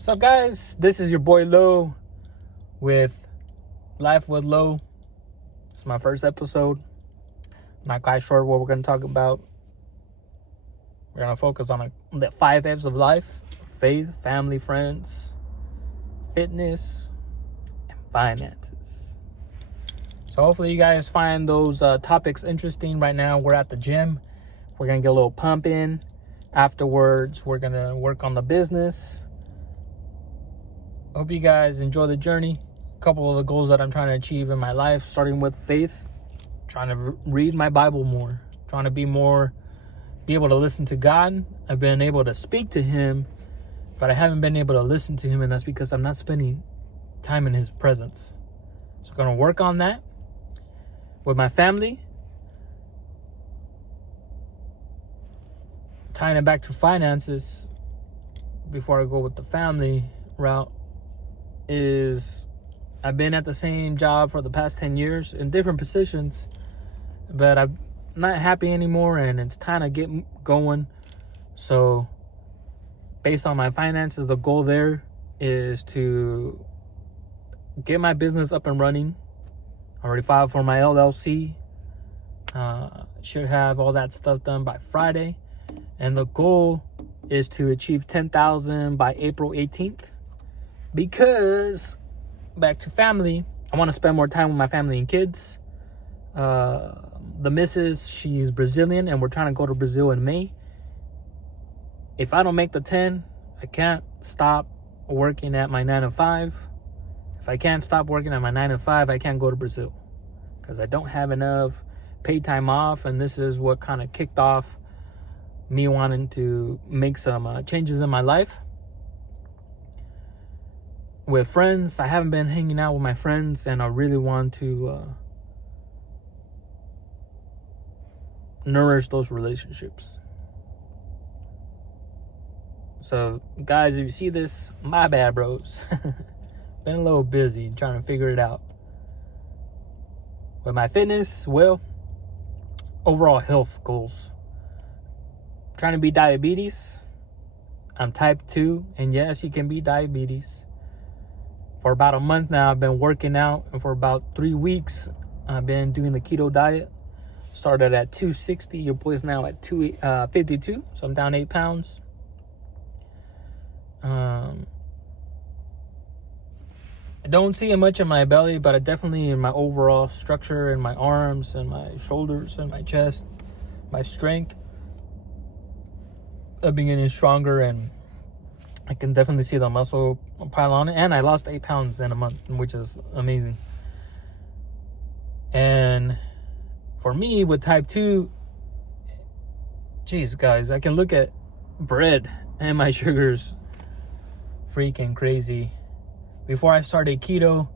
So guys, this is your boy Lo with Life with Lo. It's my first episode. Not quite sure what we're going to talk about. We're going to focus on the 5 F's of life: faith, family, friends, fitness, and finances. So hopefully you guys find those topics interesting. Right now we're at the gym. We're going to get a little pump in. Afterwards, we're going to work on the business. Hope you guys enjoy the journey. A couple of the goals that I'm trying to achieve in my life, starting with faith, trying to read my Bible more, trying to be able to listen to God. I've been able to speak to him, but I haven't been able to listen to him, and that's because I'm not spending time in his presence. So I'm going to work on that. With my family, tying it back to finances before I go with the family route, is I've been at the same job for the past 10 years in different positions, but I'm not happy anymore, and it's time to get going. So based on my finances, the goal there is to get my business up and running. I already filed for my LLC. Should have all that stuff done by Friday. And the goal is to achieve 10,000 by April 18th. Because, back to family, I want to spend more time with my family and kids. The missus, she's Brazilian, and we're trying to go to Brazil in May. If I don't make the 10, I can't stop working at my 9 to 5. If I can't stop working at my 9 to 5, I can't go to Brazil because I don't have enough paid time off. And this is what kind of kicked off me wanting to make some changes in my life. With friends, I haven't been hanging out with my friends, and I really want to nourish those relationships. So, guys, if you see this, my bad, bros. Been a little busy trying to figure it out. With my fitness, well, overall health goals. Trying to beat diabetes. I'm type 2, and yes, you can beat diabetes. For about a month now, I've been working out, and for about 3 weeks, I've been doing the keto diet. Started at 260. Your boy's now at 252, so I'm down 8 pounds. I don't see it much in my belly, but I definitely in my overall structure, in my arms and my shoulders and my chest, my strength. I've been getting stronger, and I can definitely see the muscle pile on it. And I lost 8 pounds in a month, which is amazing. And for me, with type 2, geez, guys, I can look at bread and my sugars freaking crazy. Before I started keto,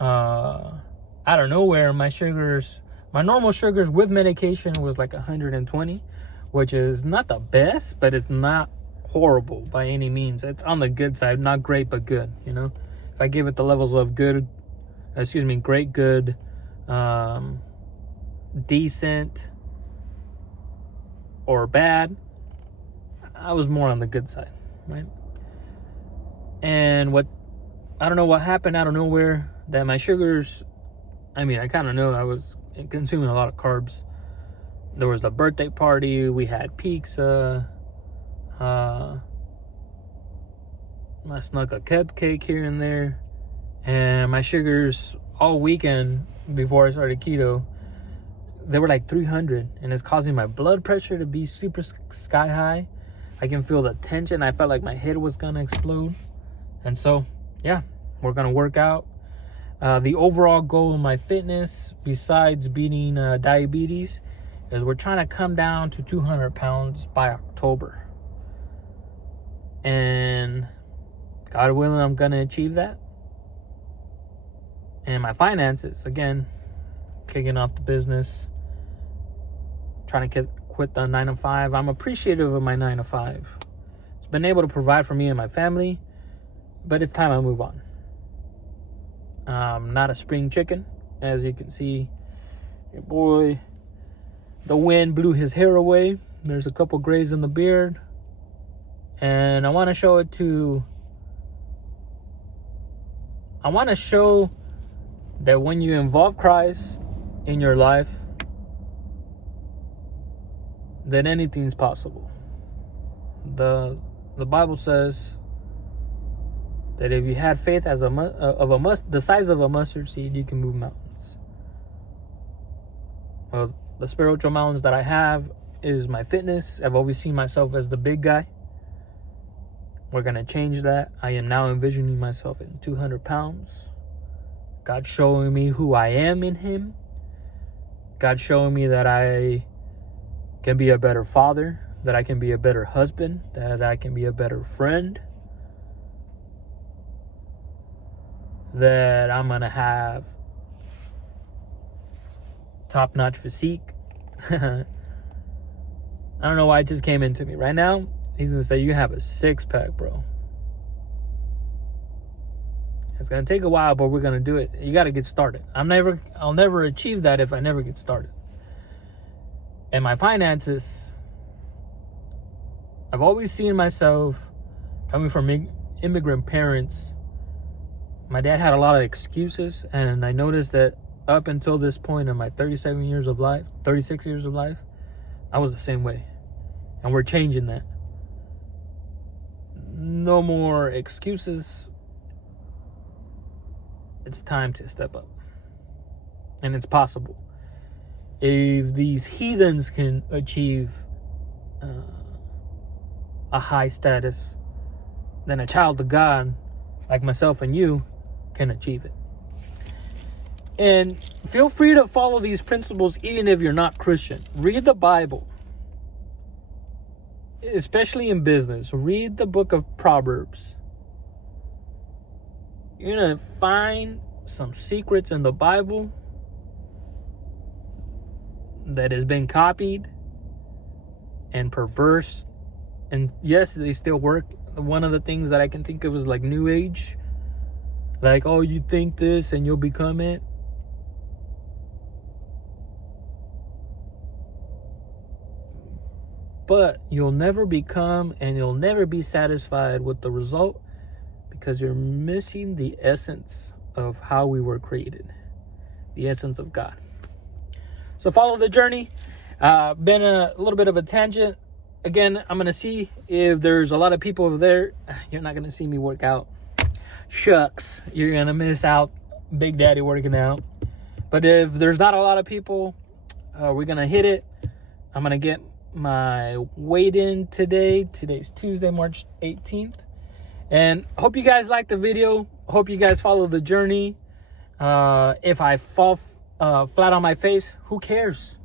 out of nowhere, my normal sugars with medication was like 120, which is not the best, but it's not horrible by any means. It's on the good side, not great, but good, you know? If I give it the levels of great, good, decent, or bad, I was more on the good side, right? And I don't know what happened out of nowhere that my sugars, I kind of know I was consuming a lot of carbs. There was a birthday party, we had pizza, I snuck a cupcake here and there, and my sugars all weekend before I started keto, they were like 300, and it's causing my blood pressure to be super sky high. I can feel the tension. I felt like my head was gonna explode. And so, yeah, we're gonna work out. The overall goal of my fitness, besides beating diabetes, is we're trying to come down to 200 pounds by October. And God willing, I'm gonna achieve that. And my finances, again, kicking off the business, trying to quit the 9 to 5. I'm appreciative of my 9 to 5. It's been able to provide for me and my family, but it's time I move on. I'm not a spring chicken. As you can see, your boy, the wind blew his hair away. There's a couple grays in the beard. And I want to show it to I want to show that when you involve Christ in your life, that anything's possible. The Bible says that if you had faith the size of a mustard seed, you can move mountains. Well, the spiritual mountains that I have is my fitness. I've always seen myself as the big guy. We're going to change that. I am now envisioning myself in 200 pounds. God showing me who I am in Him. God showing me that I can be a better father, that I can be a better husband, that I can be a better friend, that I'm going to have top-notch physique. I don't know why it just came into me. Right now, he's going to say, you have a six-pack, bro. It's going to take a while, but we're going to do it. You got to get started. I'll never achieve that if I never get started. And my finances, I've always seen myself coming from immigrant parents. My dad had a lot of excuses, and I noticed that up until this point in my 36 years of life, I was the same way. And we're changing that. No more excuses. It's time to step up. And it's possible. If these heathens can achieve a high status, then a child of God like myself and you can achieve it. And feel free to follow these principles even if you're not Christian. Read the Bible, especially in business. Read the book of Proverbs. You're going to find some secrets in the Bible that has been copied and perverse. And yes, they still work. One of the things that I can think of is like New Age. Like, oh, you think this and you'll become it. But you'll never become and you'll never be satisfied with the result because you're missing the essence of how we were created. The essence of God. So follow the journey. Been a little bit of a tangent. Again, I'm going to see if there's a lot of people over there. You're not going to see me work out. Shucks. You're going to miss out Big Daddy working out. But if there's not a lot of people, we're going to hit it. I'm going to get my weight in today. Today's Tuesday, March 18th. And hope you guys like the video. Hope you guys follow the journey. If I fall flat on my face, who cares?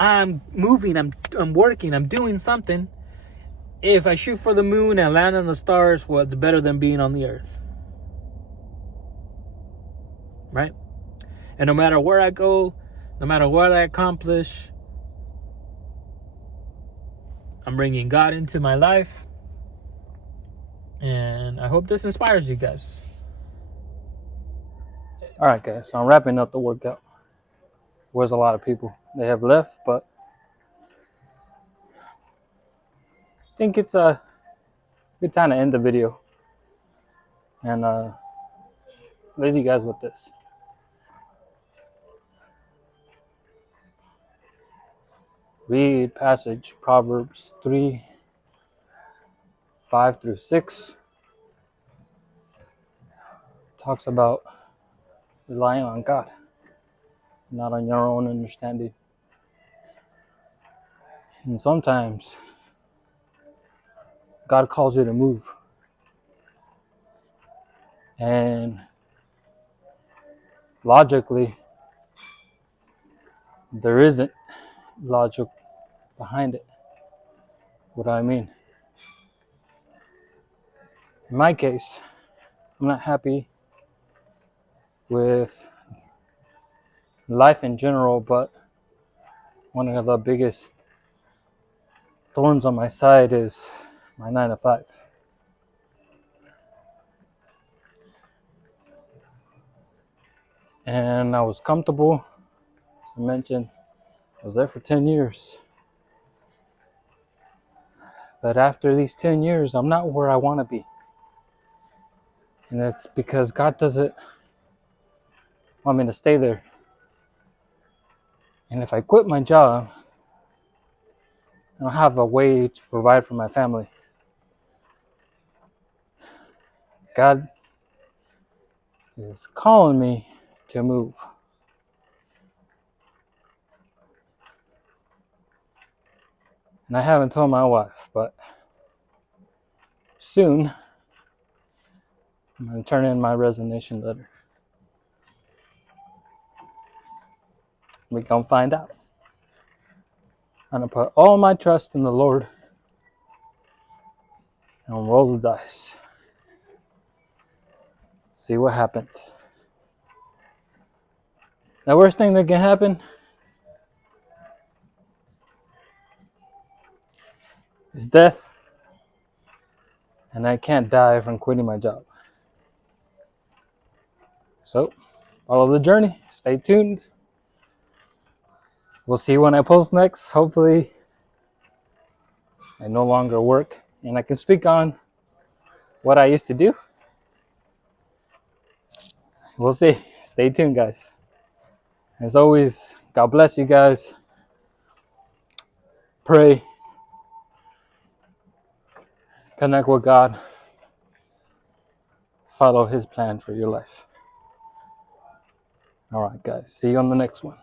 I'm moving, I'm working, I'm doing something. If I shoot for the moon and land on the stars, well, it's better than being on the earth. Right? And no matter where I go, no matter what I accomplish, I'm bringing God into my life. And I hope this inspires you guys. All right, guys. So I'm wrapping up the workout. Was a lot of people. They have left, but I think it's a good time to end the video and leave you guys with this. Read passage Proverbs 3:5-6. Talks about relying on God, not on your own understanding. And sometimes God calls you to move. And logically, there isn't logic behind it. What do I mean? In my case, I'm not happy with life in general, but one of the biggest thorns on my side is my 9 to 5. And I was comfortable. As I mentioned, I was there for 10 years. But after these 10 years, I'm not where I want to be. And it's because God doesn't want me to stay there. And if I quit my job, I don't have a way to provide for my family. God is calling me to move. And I haven't told my wife, but soon I'm going to turn in my resignation letter. We're going to find out. I'm going to put all my trust in the Lord and roll the dice. See what happens. The worst thing that can happen is death, and I can't die from quitting my job. So, follow the journey. Stay tuned. We'll see when I post next. Hopefully, I no longer work and I can speak on what I used to do. We'll see. Stay tuned, guys. As always, God bless you guys. Pray. Connect with God. Follow His plan for your life. All right, guys. See you on the next one.